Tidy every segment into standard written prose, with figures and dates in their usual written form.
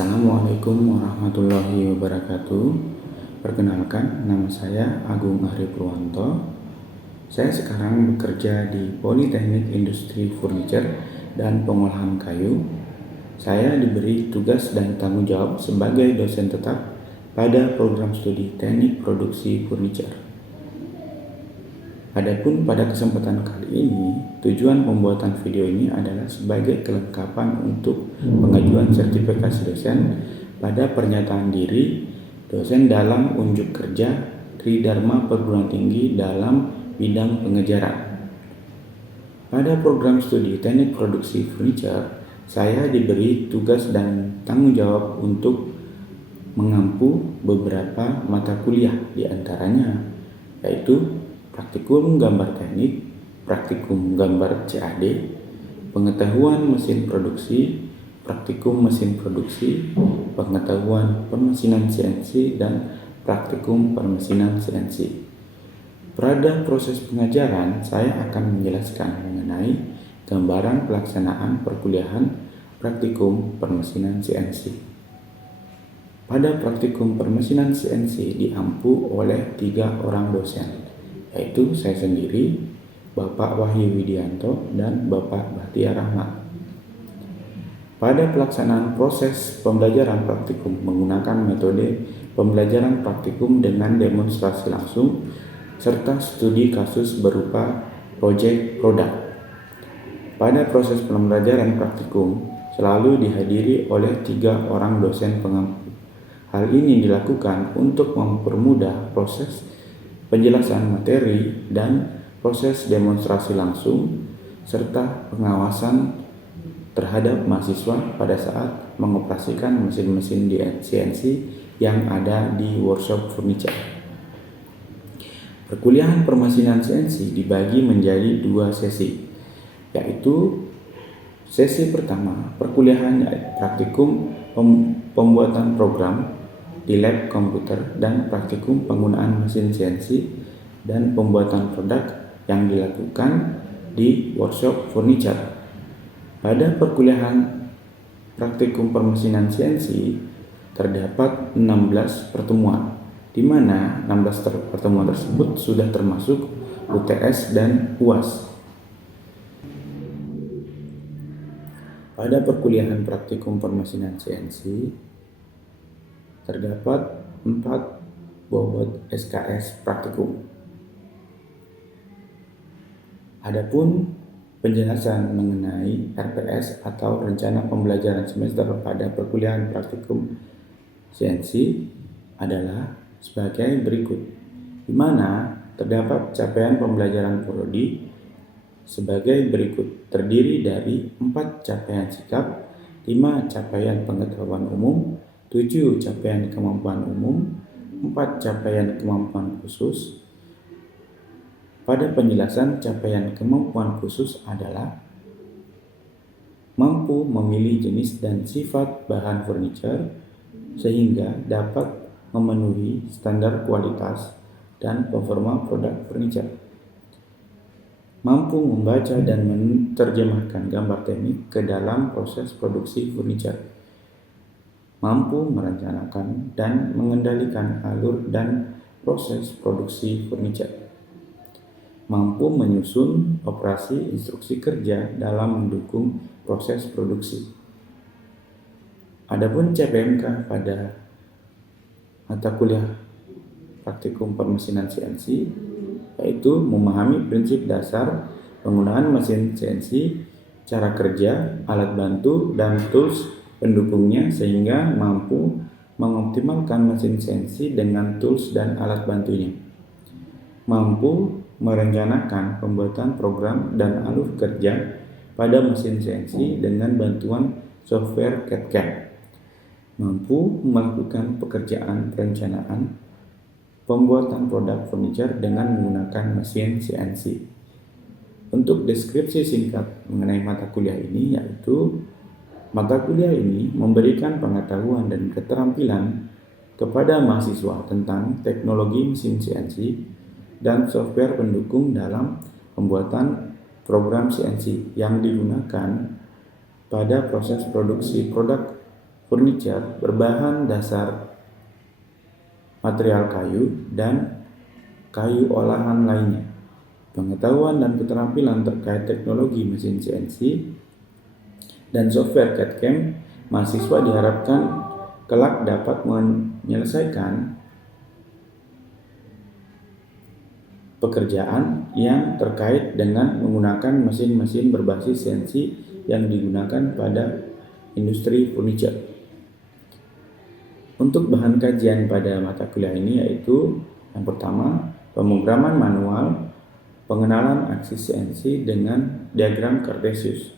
Assalamualaikum warahmatullahi wabarakatuh. Perkenalkan, nama saya Agung Ahri Purwanto. Saya sekarang bekerja di Politeknik Industri Furniture dan Pengolahan Kayu. Saya diberi tugas dan tanggung jawab sebagai dosen tetap pada program studi Teknik Produksi Furniture. Adapun pada kesempatan kali ini, tujuan pembuatan video ini adalah sebagai kelengkapan untuk pengajuan sertifikasi dosen pada pernyataan diri dosen dalam unjuk kerja Tridharma Perguruan Tinggi dalam bidang pengejaran. Pada program studi Teknik Produksi Furniture, saya diberi tugas dan tanggung jawab untuk mengampu beberapa mata kuliah, diantaranya yaitu praktikum gambar teknik, praktikum gambar CAD, pengetahuan mesin produksi, praktikum mesin produksi, pengetahuan permesinan CNC, dan praktikum permesinan CNC. Pada proses pengajaran, saya akan menjelaskan mengenai gambaran pelaksanaan perkuliahan praktikum permesinan CNC. Pada praktikum permesinan CNC diampu oleh 3 orang dosen, yaitu saya sendiri, Bapak Wahyu Widianto, dan Bapak Bahtiar Rahmat. Pada pelaksanaan proses pembelajaran praktikum menggunakan metode pembelajaran praktikum dengan demonstrasi langsung serta studi kasus berupa proyek produk. Pada proses pembelajaran praktikum selalu dihadiri oleh 3 orang dosen pengampu. Hal ini dilakukan untuk mempermudah proses penjelasan materi dan proses demonstrasi langsung serta pengawasan terhadap mahasiswa pada saat mengoperasikan mesin-mesin CNC yang ada di workshop furniture. Perkuliahan permesinan CNC dibagi menjadi 2 sesi, yaitu sesi pertama perkuliahan praktikum pembuatan program di lab komputer dan praktikum penggunaan mesin CNC dan pembuatan produk yang dilakukan di workshop furniture. Pada perkuliahan praktikum permesinan CNC terdapat 16 pertemuan, di mana 16 pertemuan tersebut sudah termasuk UTS dan UAS. Pada perkuliahan praktikum permesinan CNC terdapat 4 bobot SKS praktikum. Adapun penjelasan mengenai RPS atau rencana pembelajaran semester pada perkuliahan praktikum CNC adalah sebagai berikut, di mana terdapat capaian pembelajaran prodi sebagai berikut, terdiri dari 4 capaian sikap, 5 capaian pengetahuan umum, 7 capaian kemampuan umum, 4 capaian kemampuan khusus. Pada penjelasan capaian kemampuan khusus adalah mampu memilih jenis dan sifat bahan furniture sehingga dapat memenuhi standar kualitas dan performa produk furniture. Mampu membaca dan menerjemahkan gambar teknik ke dalam proses produksi furniture. Mampu merencanakan dan mengendalikan alur dan proses produksi furniture. Mampu menyusun operasi instruksi kerja dalam mendukung proses produksi. Adapun CPMK pada mata kuliah praktikum permesinan CNC yaitu memahami prinsip dasar penggunaan mesin CNC, cara kerja, alat bantu, dan tools pendukungnya sehingga mampu mengoptimalkan mesin CNC dengan tools dan alat bantunya. Mampu merencanakan pembuatan program dan alur kerja pada mesin CNC dengan bantuan software CAD. Mampu melakukan pekerjaan perencanaan pembuatan produk furniture dengan menggunakan mesin CNC. Untuk deskripsi singkat mengenai mata kuliah ini yaitu mata kuliah ini memberikan pengetahuan dan keterampilan kepada mahasiswa tentang teknologi mesin CNC dan software pendukung dalam pembuatan program CNC yang digunakan pada proses produksi produk furniture berbahan dasar material kayu dan kayu olahan lainnya. Pengetahuan dan keterampilan terkait teknologi mesin CNC dan software CAD/CAM, mahasiswa diharapkan kelak dapat menyelesaikan pekerjaan yang terkait dengan menggunakan mesin-mesin berbasis CNC yang digunakan pada industri furniture. Untuk bahan kajian pada mata kuliah ini yaitu yang pertama, pemrograman manual, pengenalan aksi CNC dengan diagram Cartesius.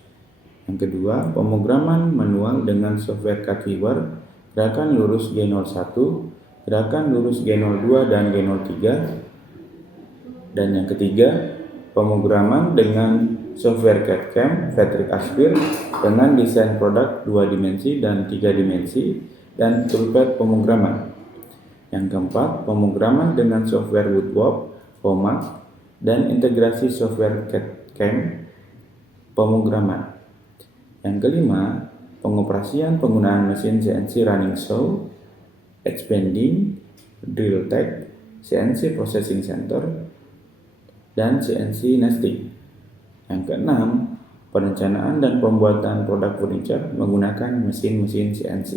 Yang kedua, pemrograman manual dengan software CADweaver, gerakan lurus G01, gerakan lurus G02 dan G03. Dan yang ketiga, pemrograman dengan software CAD/CAM, Patrick Aspire dengan desain produk 2 dimensi dan 3 dimensi dan toolpad pemrograman. Yang keempat, pemrograman dengan software Woodwork, Homag, dan integrasi software CAD/CAM pemrograman. Yang kelima, pengoperasian penggunaan mesin CNC running saw, expanding, drill tech, CNC processing center, dan CNC nesting. Yang keenam, perencanaan dan pembuatan produk furniture menggunakan mesin-mesin CNC.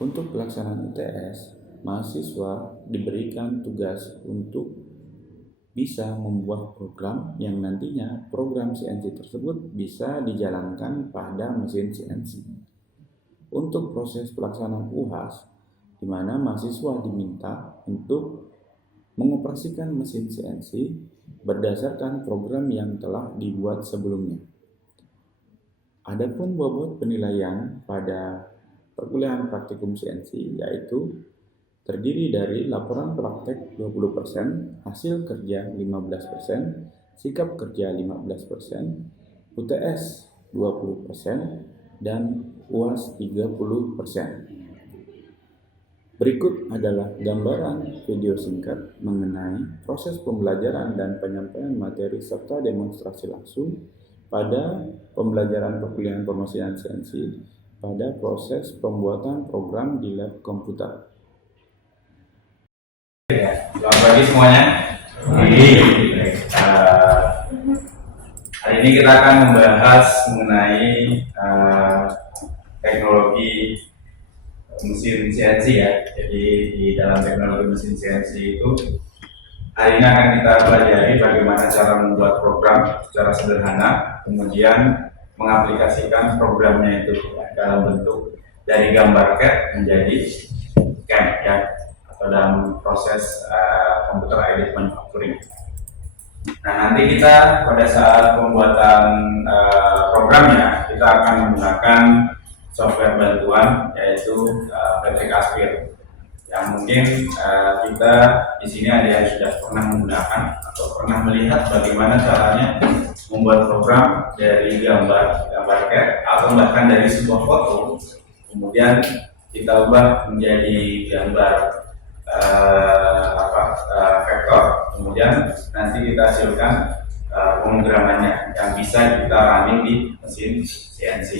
Untuk pelaksanaan UTS, mahasiswa diberikan tugas untuk bisa membuat program yang nantinya program CNC tersebut bisa dijalankan pada mesin CNC. Untuk proses pelaksanaan UAS, di mana mahasiswa diminta untuk mengoperasikan mesin CNC berdasarkan program yang telah dibuat sebelumnya. Adapun bobot penilaian pada perkuliahan praktikum CNC yaitu terdiri dari laporan praktek 20%, hasil kerja 15%, sikap kerja 15%, UTS 20%, dan UAS 30%. Berikut adalah gambaran video singkat mengenai proses pembelajaran dan penyampaian materi serta demonstrasi langsung pada pembelajaran perkuliahan pemesinan CNC pada proses pembuatan program di lab komputer. Selamat pagi semuanya. Hari ini kita akan membahas mengenai teknologi mesin CNC ya. Jadi di dalam teknologi mesin CNC itu hari ini akan kita pelajari bagaimana cara membuat program secara sederhana, kemudian mengaplikasikan programnya itu dalam bentuk dari gambar CAD menjadi CAM ya, atau dalam proses computer aided manufacturing. Nah, nanti kita pada saat pembuatan programnya kita akan menggunakan software bantuan yaitu Patrick Aspire. Yang mungkin kita di sini ada yang sudah pernah menggunakan atau pernah melihat bagaimana caranya membuat program dari gambar CAD atau bahkan dari sebuah foto, kemudian kita ubah menjadi gambar vektor, kemudian nanti kita hasilkan pemrogramannya yang bisa kita running di mesin CNC.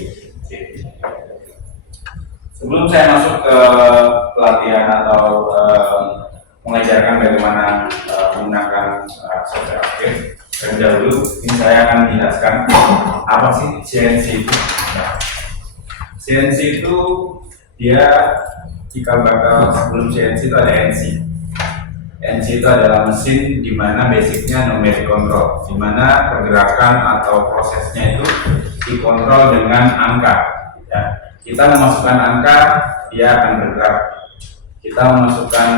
Sebelum saya masuk ke pelatihan atau mengajarkan bagaimana menggunakan software Aspire, terlebih dahulu ini saya akan menjelaskan apa sih CNC itu. Nah, CNC itu dia cikal bakal sebelum CNC itu ada NC. NC itu adalah mesin di mana basicnya numeric control, di mana pergerakan atau prosesnya itu dikontrol dengan angka. Ya. Kita memasukkan angka, dia akan bergerak. Kita memasukkan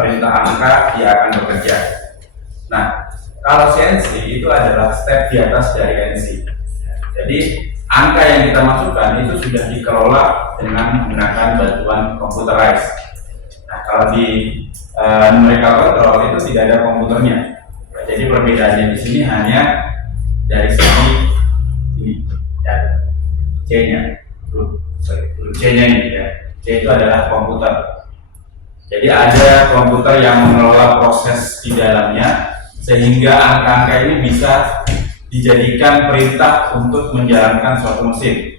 perintah angka, dia akan bekerja. Nah, kalau CNC itu adalah step di atas dari NC. Jadi angka yang kita masukkan itu sudah dikelola dengan menggunakan bantuan computerized. Nah, kalau di numerical control itu tidak ada komputernya. Nah, jadi perbedaannya di sini hanya dari segi ini, ya, C-nya. C-nya ini ya. C itu adalah komputer. Jadi ada komputer yang mengelola proses di dalamnya sehingga angka-angka ini bisa dijadikan perintah untuk menjalankan suatu mesin.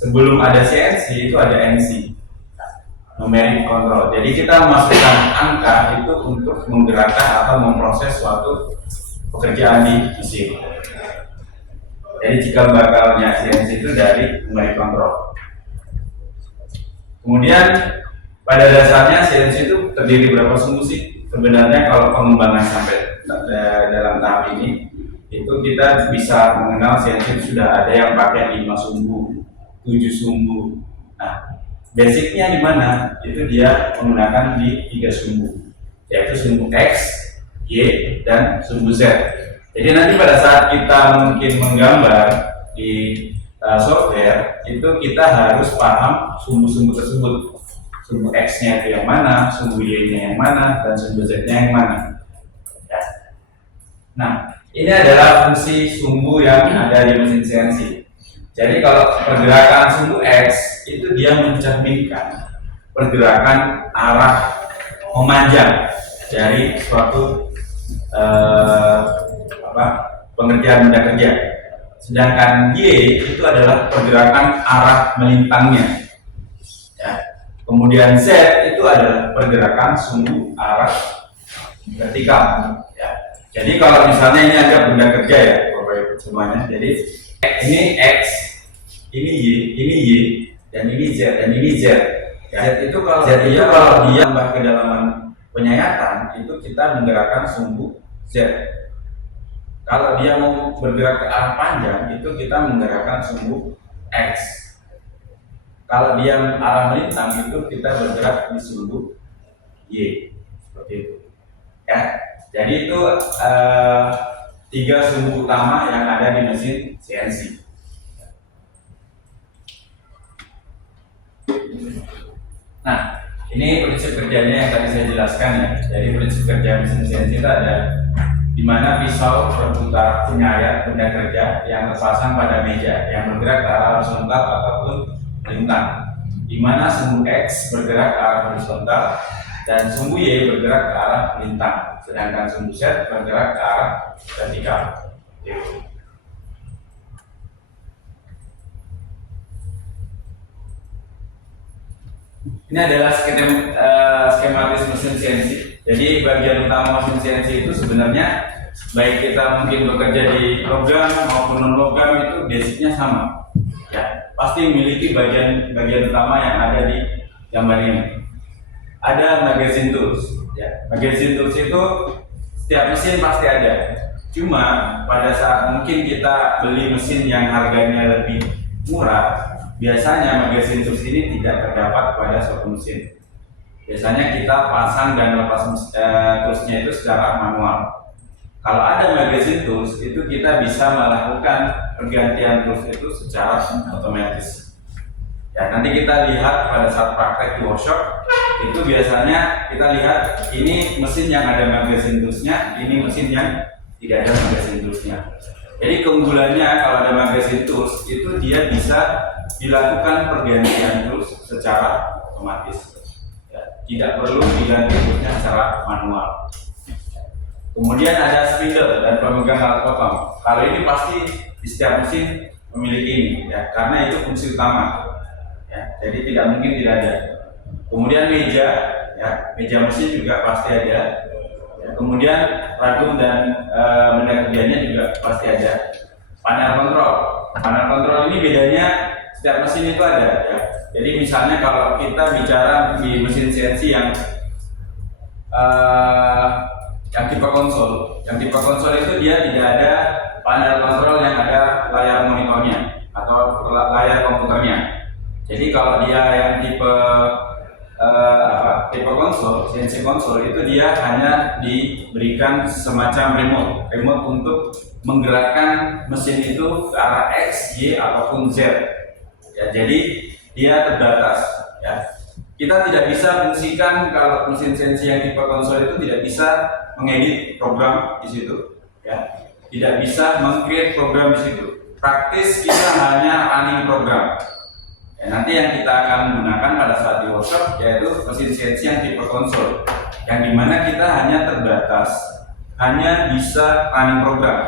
sebelum ada CNC itu ada NC, numeric control. Jadi kita memasukkan angka itu untuk menggerakkan atau memproses suatu pekerjaan di mesin. Jadi cikal bakalnya CNC itu dari numeric control. Kemudian pada dasarnya CNC itu terdiri berapa sumbu sih? Sebenarnya kalau pengembangan sampai dalam tahap ini, itu kita bisa mengenal CNC itu sudah ada yang pakai 5 sumbu, 7 sumbu. Nah, basicnya di mana? Itu dia menggunakan di 3 sumbu, yaitu sumbu X, Y, dan sumbu Z. Jadi nanti pada saat kita mungkin menggambar di software, itu kita harus paham sumbu-sumbu tersebut. Sumbu X-nya itu yang mana, sumbu Y-nya yang mana, dan sumbu Z-nya yang mana. Ya. Nah, ini adalah fungsi sumbu yang ada di mesin CNC. Jadi kalau pergerakan sumbu X itu dia mencerminkan pergerakan arah memanjang dari suatu pengerjaan benda kerja. Sedangkan Y itu adalah pergerakan arah melintangnya. Ya. Kemudian Z itu adalah pergerakan sumbu arah vertikal. Ya. Jadi kalau misalnya ini ada benda kerja ya, Bapak Ibu semuanya. Jadi ini X, ini Y, dan ini Z, dan ini Z. Ya. Z itu kalau dia tambah kedalaman penyayatan, itu kita menggerakkan sumbu Z. Kalau dia mau bergerak ke arah panjang, itu kita menggerakkan sumbu X. Kalau dia arah melintang, itu kita bergerak di sumbu Y, seperti itu. Ya, jadi itu 3 sumbu utama yang ada di mesin CNC. Nah, ini prinsip kerjanya yang tadi saya jelaskan ya. Jadi prinsip kerja mesin CNC itu ada di mana pisau berputar penyayat benda kerja yang terpasang pada meja yang bergerak ke arah horizontal ataupun melintang, di mana sumbu X bergerak ke arah horizontal dan sumbu Y bergerak ke arah melintang, sedangkan sumbu Z bergerak ke arah vertikal. Ini adalah skematis mesin CNC. Jadi bagian utama mesin CNC itu sebenarnya baik kita mungkin bekerja di logam maupun non logam itu basicnya sama. Ya, pasti memiliki bagian utama yang ada di gambar ini. Ada magazine tools. Ya, magazine tools itu setiap mesin pasti ada. Cuma pada saat mungkin kita beli mesin yang harganya lebih murah, biasanya magazine tools ini tidak terdapat pada suatu mesin. Biasanya kita pasang dan lepas toolsnya itu secara manual. Kalau ada magazine tools, itu kita bisa melakukan pergantian tools itu secara otomatis. Ya, nanti kita lihat pada saat praktek di workshop, itu biasanya kita lihat ini mesin yang ada magazine toolsnya, ini mesin yang tidak ada magazine toolsnya. Jadi keunggulannya kalau ada magazine tools, itu dia bisa dilakukan pergantian tools secara otomatis. Ya, tidak perlu diganti toolsnya secara manual. Kemudian ada spindle dan pemegang alat potong. Kalau ini pasti di setiap mesin memiliki ini, ya, karena itu fungsi utama. Ya, jadi tidak mungkin tidak ada. Kemudian meja, ya, meja mesin juga pasti ada. Ya, kemudian ragum dan benda kerjanya juga pasti ada. Panel kontrol. Panel kontrol ini bedanya setiap mesin itu ada. Ya. Jadi misalnya kalau kita bicara di mesin CNC yang tipe konsol itu dia tidak ada panel kontrol yang ada layar monitornya atau layar komputernya. Jadi kalau dia yang tipe konsol, CNC konsol itu dia hanya diberikan semacam remote untuk menggerakkan mesin itu ke arah X, Y ataupun Z. Ya, jadi dia terbatas. Ya. Kita tidak bisa fungsikan kalau mesin CNC yang tipe konsol itu tidak bisa mengedit program di situ, ya, tidak bisa meng-create program di situ. Praktis kita hanya running program. Ya, nanti yang kita akan gunakan pada saat di workshop yaitu mesin CNC yang tipe konsol, yang dimana kita hanya terbatas, hanya bisa running program.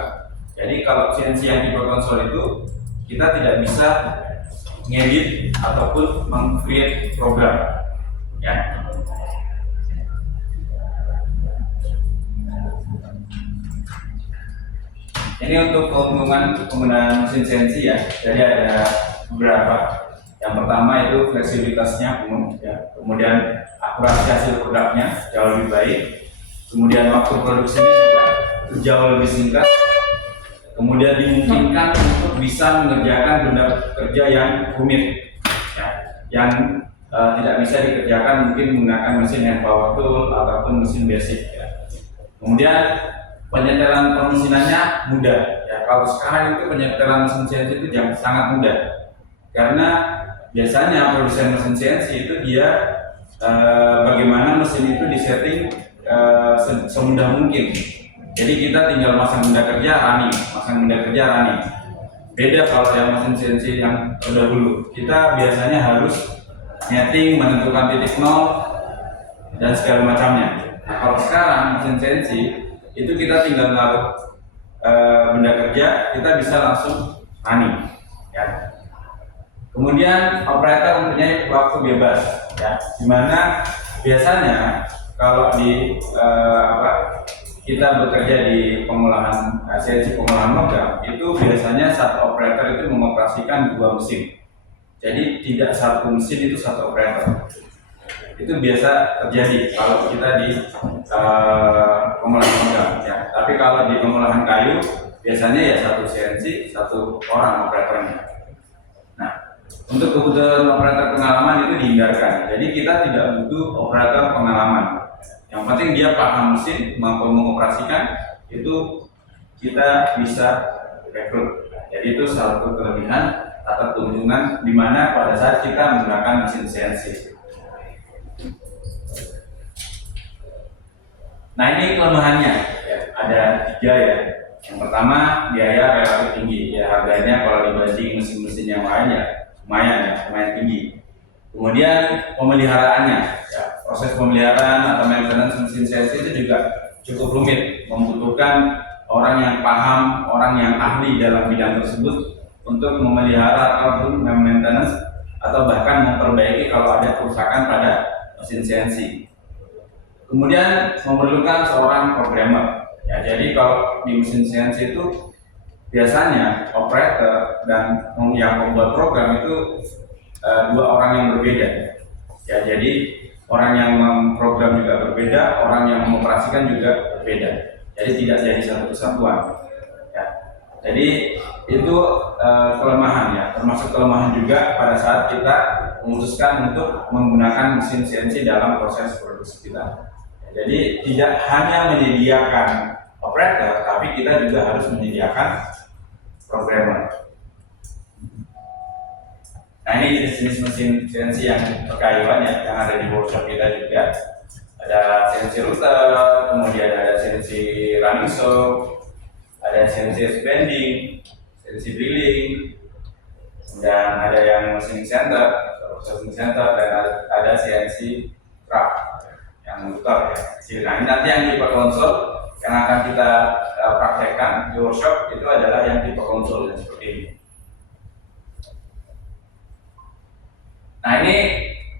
Jadi kalau CNC yang tipe konsol itu kita tidak bisa ngedit ataupun meng-create program ya. Ini untuk keuntungan penggunaan mesin CNC ya. Jadi ada beberapa. Yang pertama itu fleksibilitasnya penuh ya. Kemudian akurasi hasil produknya jauh lebih baik. Kemudian waktu produksinya juga jauh lebih singkat. Kemudian dimungkinkan untuk bisa mengerjakan benda kerja yang rumit ya, yang tidak bisa dikerjakan mungkin menggunakan mesin hand power tool ataupun mesin basic ya. Kemudian penyetelan permesinannya mudah ya. Kalau sekarang itu penyetelan mesin CNC itu sangat mudah, karena biasanya produsen mesin CNC itu dia bagaimana mesin itu disetting semudah mungkin. Jadi kita tinggal masang benda kerja running. Beda kalau yang mesin CNC yang terdahulu, kita biasanya harus setting, menentukan titik nol dan segala macamnya. Nah, kalau sekarang mesin CNC itu kita tinggal naruh benda kerja, kita bisa langsung running ya. Kemudian operator mempunyai waktu bebas ya, dimana biasanya kalau di kita bekerja di pengolahan CNC pengolahan logam, itu biasanya satu operator itu mengoperasikan 2 mesin. Jadi tidak satu mesin itu satu operator. Itu biasa terjadi kalau kita di pengolahan logam ya. Tapi kalau di pengolahan kayu biasanya ya satu CNC, satu orang operatornya. Nah, untuk kebutuhan operator pengalaman itu dihindarkan. Jadi kita tidak butuh operator pengalaman. Yang penting dia paham mesin, mampu mengoperasikan, itu kita bisa rekrut. Jadi itu satu kelebihan atau keuntungan di mana pada saat kita menggunakan mesin CNC. Nah, ini kelemahannya ya, ada 3 ya. Yang pertama, biaya relatif tinggi ya, harganya kalau dibanding mesin-mesin yang lain ya lumayan tinggi. Kemudian pemeliharaannya ya, proses pemeliharaan atau maintenance mesin CNC itu juga cukup rumit, membutuhkan orang yang paham, orang yang ahli dalam bidang tersebut untuk memelihara ataupun maintenance atau bahkan memperbaiki kalau ada kerusakan pada mesin CNC. Kemudian memerlukan seorang programmer. Ya, jadi kalau di mesin CNC itu biasanya operator dan yang membuat program itu 2 orang yang berbeda. Ya, jadi orang yang memprogram juga berbeda, orang yang mengoperasikan juga berbeda. Jadi tidak jadi satu kesatuan. Ya. Jadi itu kelemahan ya, termasuk kelemahan juga pada saat kita memutuskan untuk menggunakan mesin CNC dalam proses produksi kita. Jadi tidak hanya menyediakan operator, tapi kita juga harus menyediakan programmer. Nah, ini jenis-jenis mesin CNC yang berkayuan ya, yang ada di workshop kita juga. Ada CNC router, kemudian ada CNC running saw, ada CNC bending, CNC drilling, dan ada yang mesin center, dan ada CNC truck yang muter ya. Nah, ini nanti yang tipe konsol yang akan kita praktekkan di workshop itu adalah yang tipe konsol yang seperti ini. Nah, ini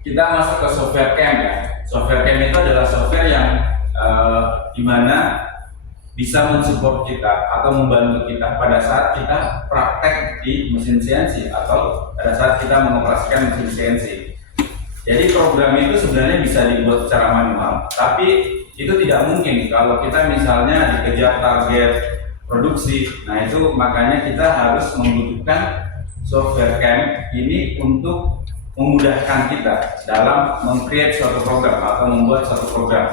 kita masuk ke software CAM ya. Software CAM itu adalah software yang dimana bisa mensupport kita atau membantu kita pada saat kita praktek di mesin CNC atau pada saat kita mengoperasikan mesin CNC. Jadi program itu sebenarnya bisa dibuat secara manual, tapi itu tidak mungkin kalau kita misalnya dikejar target produksi. Nah, itu makanya kita harus membutuhkan software CAM ini untuk memudahkan kita dalam meng-create suatu program atau membuat suatu program,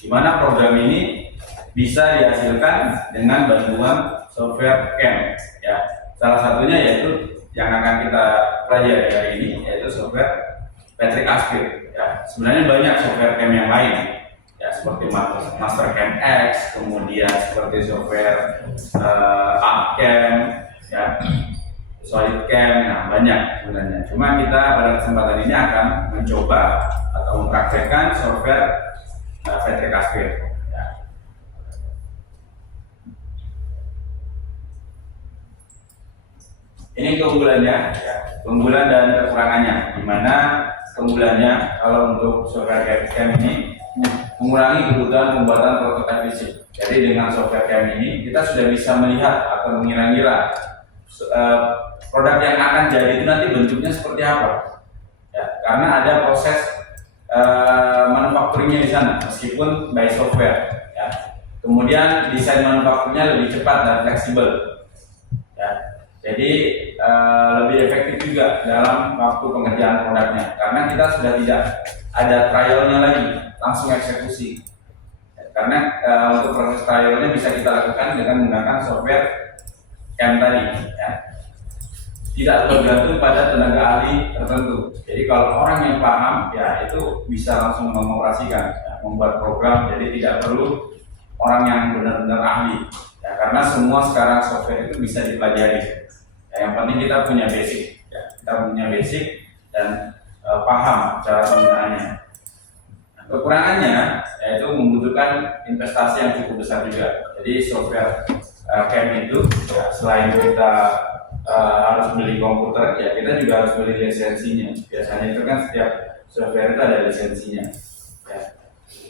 di mana program ini bisa dihasilkan dengan bantuan software CAM ya. Salah satunya yaitu yang akan kita pelajari hari ini, yaitu software Patrick Aspir ya. Sebenarnya banyak software CAM yang lain ya, seperti Mastercam X, kemudian seperti software ArtCam ya, SolidCam, nah banyak sebenarnya. Cuma kita pada kesempatan ini akan mencoba atau mempraktekkan software Patrick Aspir. Ini keunggulannya, ya, keunggulan dan kekurangannya. Dimana keunggulannya kalau untuk software CAM ini mengurangi kebutuhan pembuatan prototipe fisik. Jadi dengan software CAM ini kita sudah bisa melihat atau mengira-ngira produk yang akan jadi itu nanti bentuknya seperti apa. Ya, karena ada proses manufakturnya di sana, meskipun by software. Ya. Kemudian desain manufakturnya lebih cepat dan fleksibel. Ya. Jadi lebih efektif juga dalam waktu pengerjaan produknya, karena kita sudah tidak ada trialnya lagi, langsung eksekusi. Ya, karena untuk proses trialnya bisa kita lakukan dengan menggunakan software CAM tadi. Ya. Tidak tergantung pada tenaga ahli tertentu. Jadi kalau orang yang paham, ya itu bisa langsung mengoperasikan, ya, membuat program. Jadi tidak perlu orang yang benar-benar ahli. Ya, karena semua sekarang software itu bisa dipelajari. Ya, yang penting kita punya basic. Ya, kita punya basic dan paham cara penggunaannya. Nah, kekurangannya yaitu membutuhkan investasi yang cukup besar juga. Jadi software CAM itu ya, selain kita harus beli komputer, ya kita juga harus beli lisensinya. Biasanya itu kan setiap software itu ada lisensinya. Ya.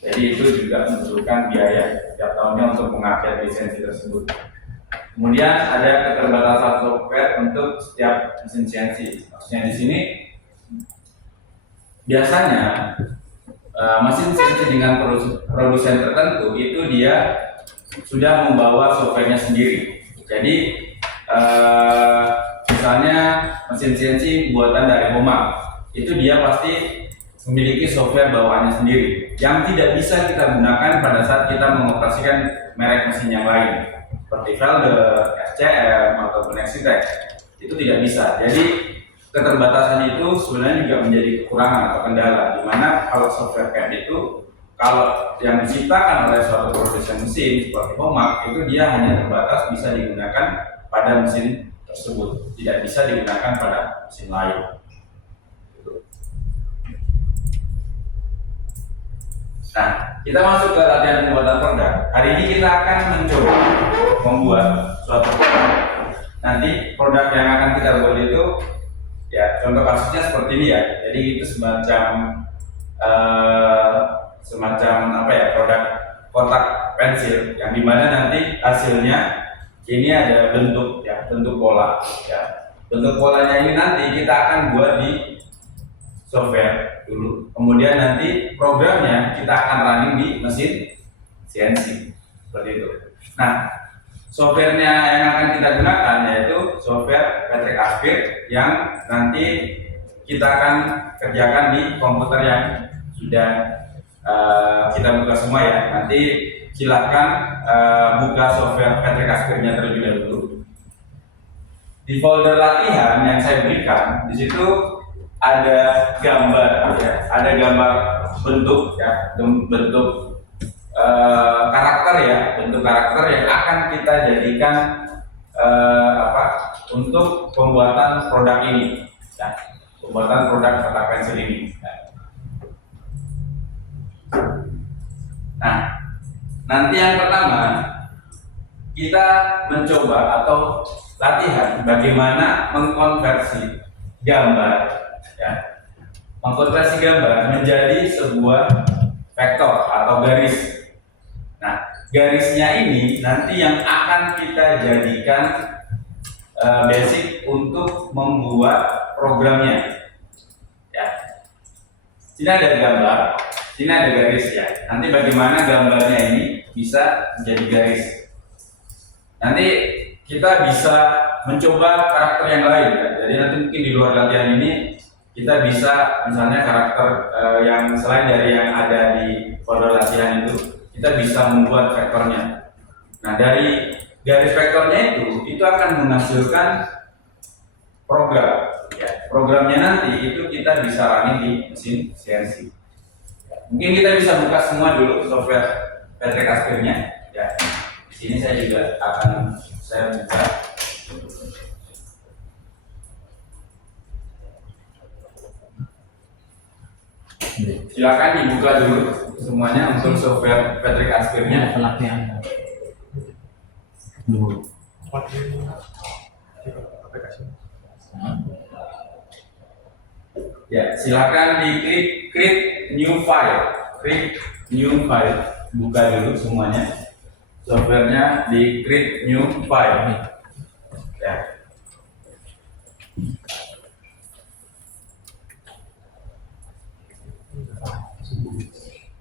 Jadi itu juga membutuhkan biaya setiap tahunnya untuk mengupdate lisensi tersebut. Kemudian ada keterbatasan software untuk setiap mesin CNC. Maksudnya di sini biasanya mesin CNC dengan produsen tertentu itu dia sudah membawa softwarenya sendiri. Jadi misalnya mesin CNC buatan dari Homa, itu dia pasti memiliki software bawaannya sendiri yang tidak bisa kita gunakan pada saat kita mengoperasikan merek mesin yang lain seperti Felder, SCM ataupun Exitech. Itu tidak bisa. Jadi keterbatasan itu sebenarnya juga menjadi kekurangan atau kendala, di mana kalau software CAM itu kalau yang diciptakan oleh suatu produsen mesin seperti Homa, itu dia hanya terbatas bisa digunakan pada mesin tersebut, tidak bisa digunakan pada mesin lain. Nah, kita masuk ke latihan pembuatan produk. Hari ini kita akan mencoba membuat suatu produk. Nanti produk yang akan kita buat itu, ya contoh kasusnya seperti ini ya. Jadi itu semacam apa ya, produk kotak pensil, yang dimana nanti hasilnya ini ada bentuk ya, bentuk pola ya. Bentuk polanya ini nanti kita akan buat di software dulu. Kemudian nanti programnya kita akan running di mesin CNC. Seperti itu. Nah, softwarenya yang akan kita gunakan yaitu software Patrick Aspir yang nanti kita akan kerjakan di komputer yang sudah kita buka semua ya. Nanti silahkan buka software Patrick Aspirnya terlebih dahulu. Di folder latihan yang saya berikan, di situ ada gambar, ya, ada gambar bentuk, ya, bentuk karakter ya, bentuk karakter yang akan kita jadikan untuk pembuatan produk ini, ya, pembuatan produk kotak pensil ini. Nah, nanti yang pertama kita mencoba atau latihan bagaimana mengkonversi gambar, ya, mengkonversi gambar menjadi sebuah vektor atau garis. Nah, garisnya ini nanti yang akan kita jadikan basic untuk membuat programnya. Ya, sini ada gambar. Sini ada garis ya. Nanti bagaimana gambarnya ini bisa menjadi garis. Nanti kita bisa mencoba karakter yang lain ya. Jadi nanti mungkin di luar latihan ini kita bisa misalnya karakter yang selain dari yang ada di folder latihan itu, kita bisa membuat vektornya. Nah, dari garis vektornya itu akan menghasilkan program. Ya, programnya nanti itu kita bisa running di mesin CNC. Mungkin kita bisa buka semua dulu software Patrick Aspirnya. Ya, di sini saya juga akan buka. Silakan dibuka dulu semuanya untuk software Patrick Aspirnya. Pelatihan dulu. aplikasi Ya, silakan diklik create new file. Create new file. Buka dulu semuanya. Softwarenya di create new file. Ya.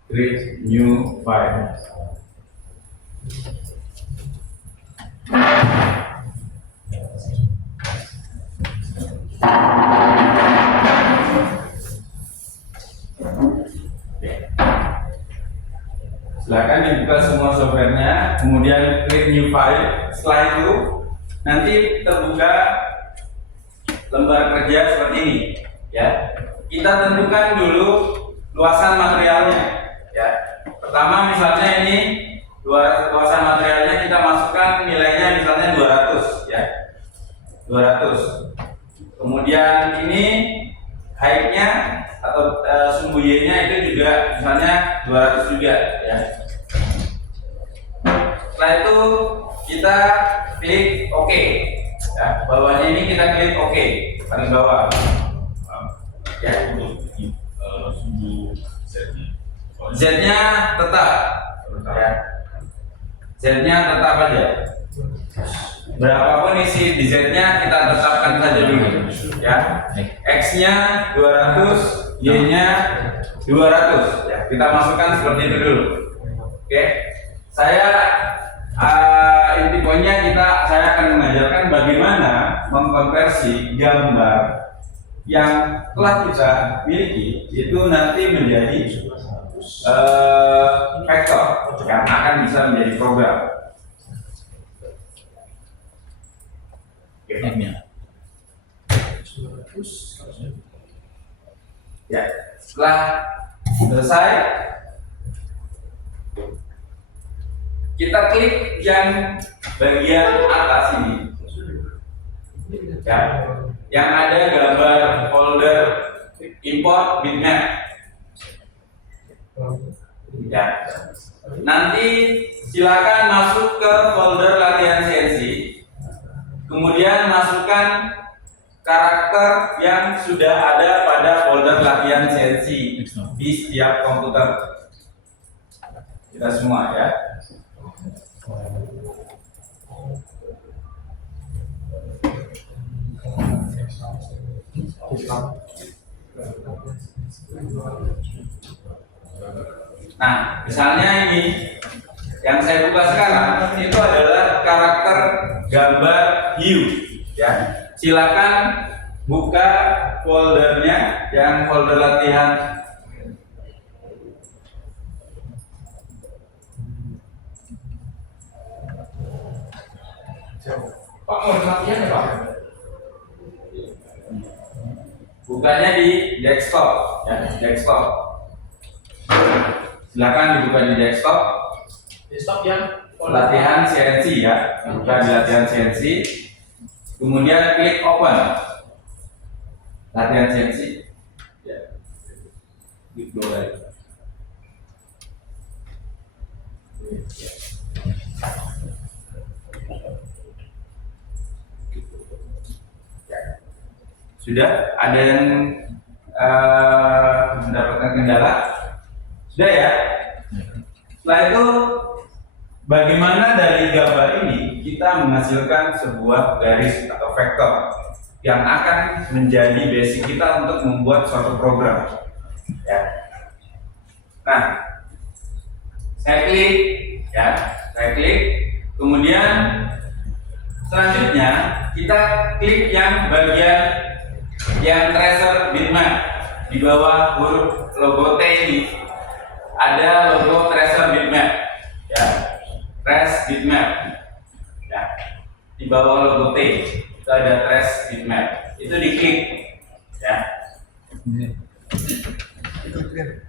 Create new file. Silakan dibuka semua softwarenya, kemudian klik new file. Setelah itu nanti terbuka lembar kerja seperti ini. Ya, kita tentukan dulu luasan materialnya. Ya, pertama misalnya ini luasan materialnya kita masukkan nilainya misalnya 200. Ya, 200. Kemudian ini height-nya atau sumbu Y-nya itu juga misalnya 200 juga ya. Setelah itu kita klik OK. Ya, bawahnya ini kita klik OK, paling bawah. Ya, sumbu Z-nya tetap. Ya. Z-nya tetap aja. Berapapun isi di Z-nya kita tetapkan saja dulu. Ya, X-nya 200, Y-nya 200. Ya, kita masukkan seperti itu dulu. Oke, saya inti poinnya saya akan mengajarkan bagaimana mengkonversi gambar yang telah kita miliki itu nanti menjadi vektor yang akan bisa menjadi program. Ya, setelah selesai kita klik yang bagian atas ini ya, yang ada gambar folder import bitmap ya. Nanti silakan masuk ke folder latihan CNC, kemudian masukkan karakter yang sudah ada pada folder latihan CNC di setiap komputer kita semua ya. Nah, misalnya ini yang saya buka sekarang itu adalah karakter gambar hiu ya. Silakan buka foldernya yang folder latihan. Pak, mau latihan ya Pak? Bukanya di desktop ya, desktop. Silakan dibuka di desktop. Desktop yang latihan CNC ya. Buka di latihan CNC. Kemudian klik open. Latihan CNC. Ya. Klik boleh. Sudah ada yang mendapatkan kendala? Sudah ya? Setelah itu bagaimana dari gambar ini kita menghasilkan sebuah garis atau vektor yang akan menjadi basic kita untuk membuat suatu program ya. Nah, saya klik ya, saya klik, kemudian selanjutnya kita klik yang bagian yang tracer bitmap. Di bawah huruf logo T ini ada logo tracer bitmap ya, trace bitmap ya. Di bawah logo T itu ada trace bitmap, itu diklik ya. Itu clear.